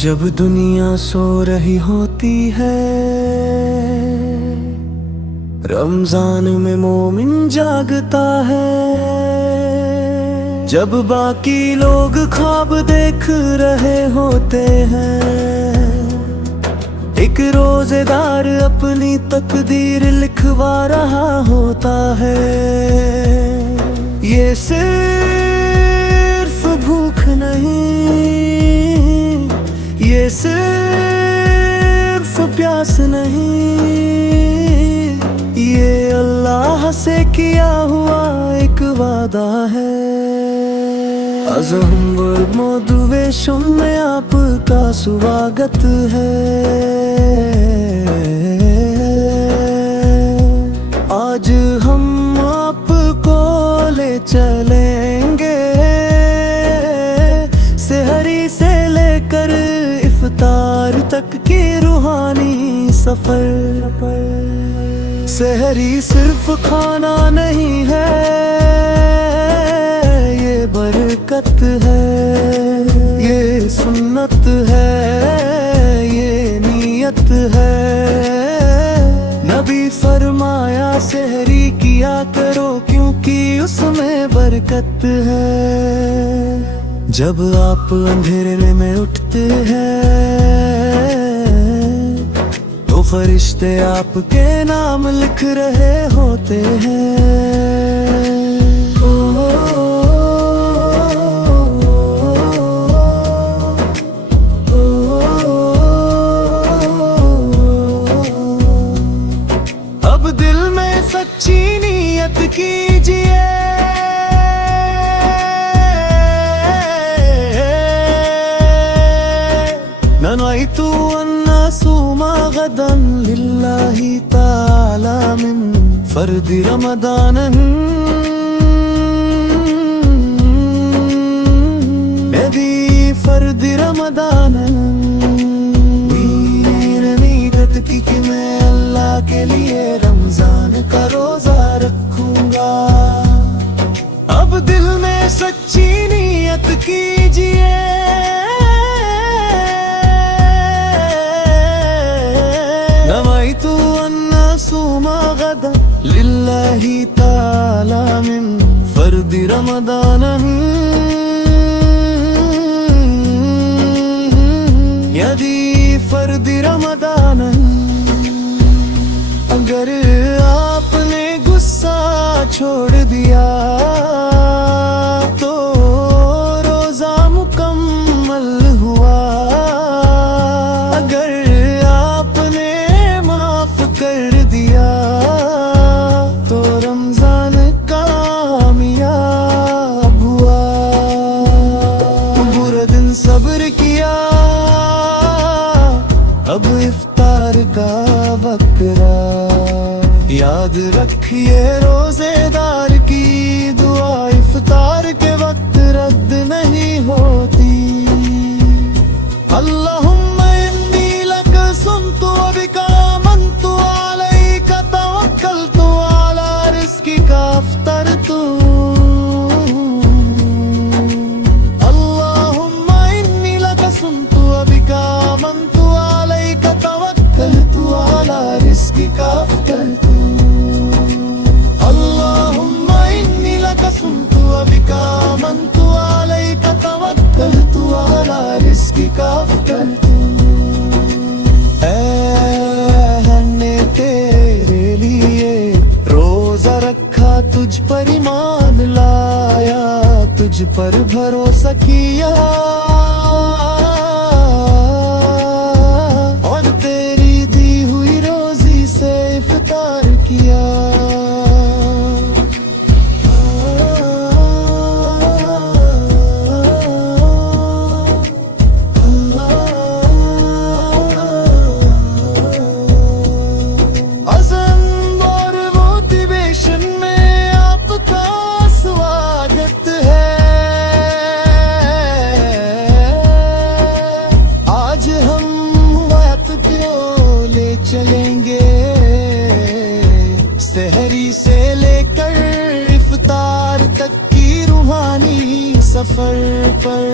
जब दुनिया सो रही होती है, रमजान में मोमिन जागता है। जब बाकी लोग ख्वाब देख रहे होते हैं, एक रोजेदार अपनी तकदीर लिखवा रहा होता है। ये सिर्फ भूख नहीं, ये सिर्फ प्यास नहीं, ये अल्लाह से किया हुआ एक वादा है। अज़हर मोटिवेशन में आपका स्वागत है। आज हम आपको ले चलेंगे सहरी से लेकर इफ्तार तक की रूहानी सफर। सहरी सिर्फ खाना नहीं है, ये बरकत है, ये सुन्नत है, ये नियत है। नबी फरमाया सहरी किया करो क्योंकि उसमें बरकत है। जब आप अंधेरे में उठते हैं तो फरिश्ते आपके नाम लिख रहे होते हैं। अब दिल में सच्ची नीयत कीजिए, ननवैतु अन्नसूमा गदन लिल्लाहि ताला मिन फर्द रमदान। नदी फर्द रमदान नीयत की कि मैं अल्लाह के लिए रमजान का रोजा रखूंगा। अब दिल में सच्ची नीयत कीजिए, नवैतु अन्नसूमा गदन लिल्लाहि ताला मिन फर्द रमदान। यदि फर्द रमदान। अगर आपने गुस्सा छोड़ दिया तो रोजा मुकम्मल हुआ। अगर आपने माफ कर दिया तो रमजान कामयाब हुआ। पूरा दिन सब्र किया, अब इफ्तार का वक़्रा। याद रखिए रोजेदार की दुआ इफ्तार के वक्त रद्द नहीं होती। अल्लाहुम्मा इन्नी लक सुनतु व बिका आमन्तु अलैका तवक्कलतु अला रिज़्किका अफ्तरतु। अल्लाहुम्मा इन्नी लक सुनतु व बिका आमन्तु अलैका तवक्कलतु अला रिज़्किका अफ्तरतु। अल्लाहुम्मा इन्नी लक सुनतु व बिका आमन्तु अलैका तवक्कलतु अला रिज़्किका अफ्तरतु। मैंने तेरे लिए रोजा रखा, तुझ पर ईमान लाया, तुझ पर भरोसा किया और तेरी दी हुई रोजी से इफ्तार किया। चलेंगे सहरी से लेकर इफ्तार तक की रूहानी सफर पर।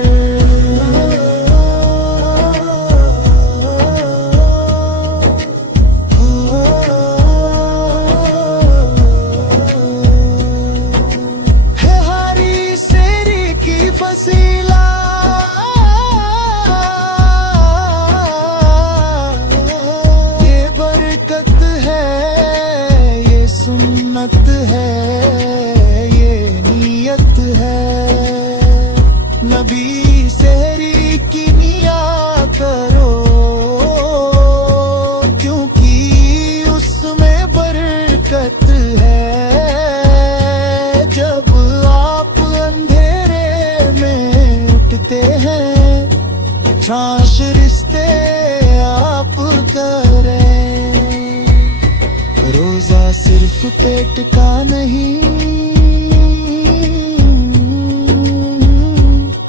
उसमें बरकत है। जब आप अंधेरे में उठते हैं, सांस रिश्ते आप करें। रोजा सिर्फ पेट का नहीं,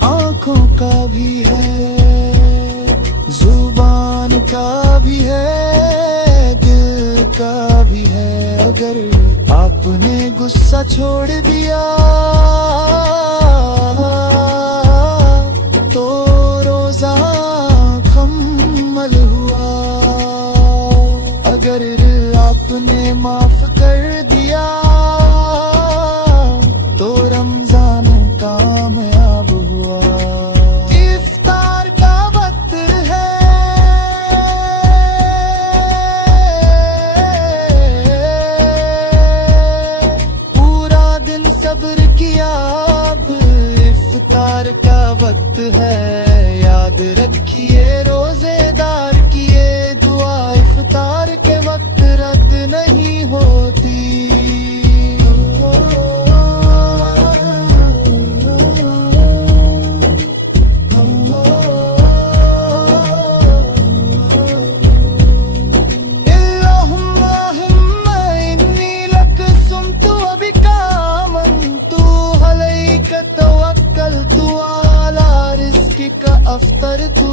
आंखों का भी है, जुबान का भी है, दिल का भी है। अगर आपने गुस्सा छोड़ दिया तो रोजा कम्मल हुआ। अगर आपने माफ कर दिया तो रमजान कामयाब हुआ। इफ्तार का वक्त है, पूरा दिन सब्र किया, अब इफ्तार का वक्त है। याद रखिए रोजेदार की ये दुआ, इफ्तार के वक्त रद्द नहीं होती। का अफ्तर तू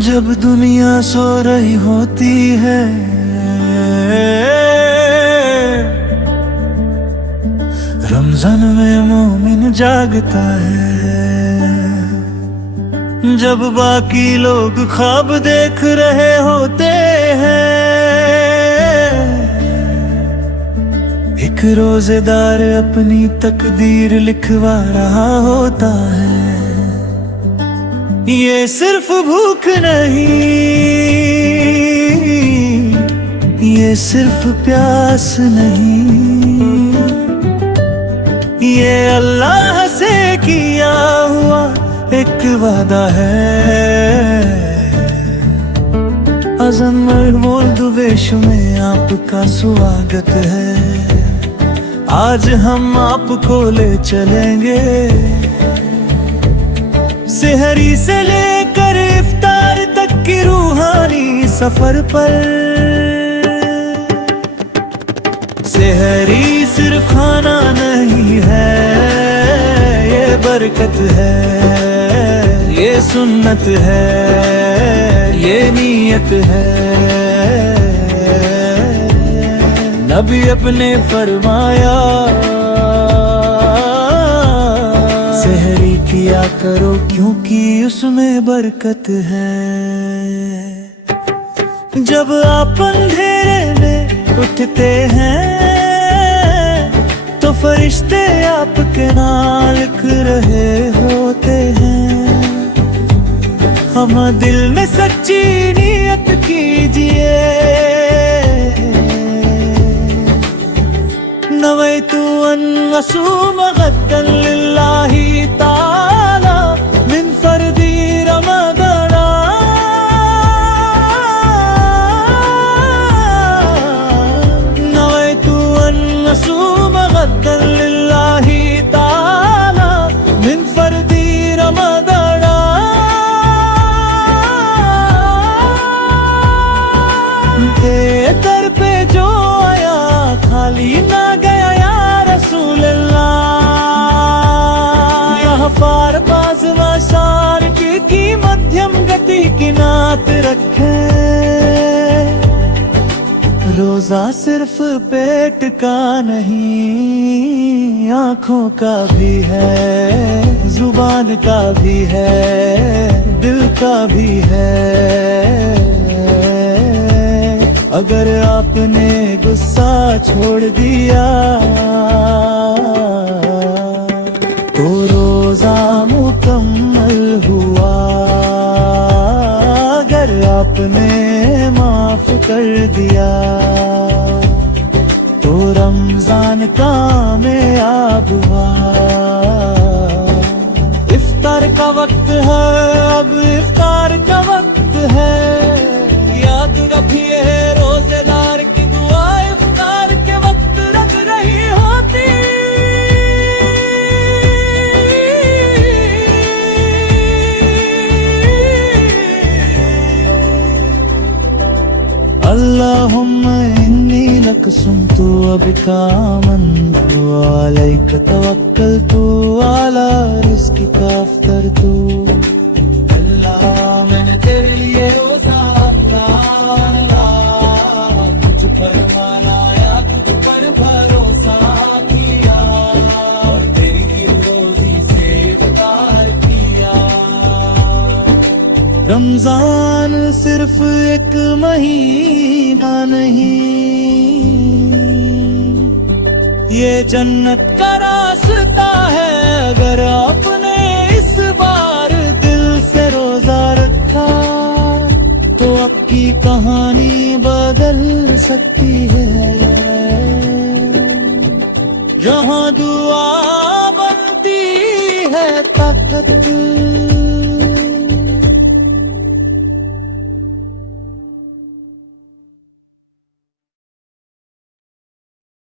जब दुनिया सो रही होती है, रमजान में मोमिन जागता है। जब बाकी लोग ख्वाब देख रहे होते हैं, एक रोजेदार अपनी तकदीर लिखवा रहा होता है। ये सिर्फ भूख नहीं, ये सिर्फ प्यास नहीं, ये अल्लाह से किया हुआ एक वादा है। अज़म महमूद दुवेश में आपका स्वागत है। आज हम आपको ले चलेंगे सेहरी से लेकर इफ्तार तक की रूहानी सफर पर। सेहरी सिर्फ खाना नहीं है, ये बरकत है, ये सुन्नत है, ये नीयत है। नबी अपने फरमाया, सेहरी किया करो क्योंकि उसमें बरकत है। जब आप अंधेरे में उठते हैं तो फरिश्ते आपके नाम लिख रहे होते हैं। हम दिल में सच्ची नीयत कीजिए, नवैतु अन असूम गद्दन लिल्लाहि ताला मिन फर्दी रमज़ान। नवैतु अन असूम गद्दन लिल्लाहि ताला मिन फर्दी रमज़ान। के दर पे जो आया खाली ना गया या रसूल अल्लाह। यहाँ पार बाज़ वाशार की मध्यम गति की नात रखे, रोजा सिर्फ पेट का नहीं, आंखों का भी है, जुबान का भी है, दिल का भी है। अगर आपने गुस्सा छोड़ दिया तो रोजा मुकम्मल हुआ। अगर आपने माफ कर दिया तो रमजान कामयाब हुआ। इफ्तार का वक्त है, अब इफ्तार का वक्त है। याद रखिए रोजेदार की दुआ इफ्तार के वक्त रख रही होती। अल्लाहुम्मा इन्नी लक सुमतु अबिका आमन्तु अलैक तवक्कलतु अला रिज़्क़िका अफ़्तरतु। अल्लाह मैंने तेरे लिए रोज़ा रखा, तुझ पर मनाया, तुझ पर भरोसा किया और तेरी रोज़ी से इफ़्तार किया। रमजान सिर्फ एक महीना नहीं, ये जन्नत का रास्ता है। अगर आपने इस बार दिल से रोजा रखा तो आपकी कहानी बदल सकती है। जहां दुआ बनती है ताकत